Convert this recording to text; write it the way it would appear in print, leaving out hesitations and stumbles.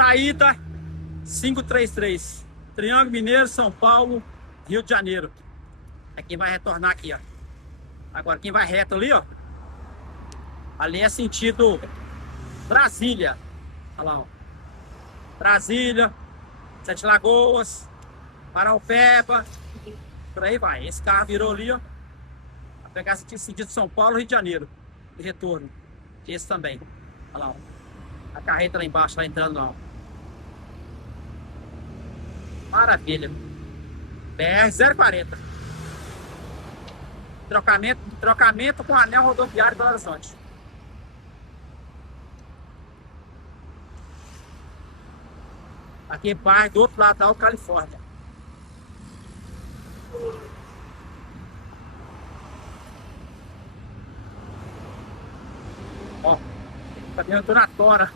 Saída 533. Triângulo Mineiro, São Paulo, Rio de Janeiro. É quem vai retornar aqui, ó. Agora quem vai reto ali, ó. Ali é sentido Brasília. Olha lá, ó. Brasília, Sete Lagoas, Paraupeba, por aí vai. Esse carro virou ali, ó. Vai pegar sentido São Paulo, Rio de Janeiro. De retorno. Esse também. Olha lá, ó. A carreta lá embaixo, lá entrando lá, ó. Maravilha. BR-040. Trocamento com o anel rodoviário do Horizonte. Aqui bairro do outro lado da Califórnia. Ó, tá dentro na tora.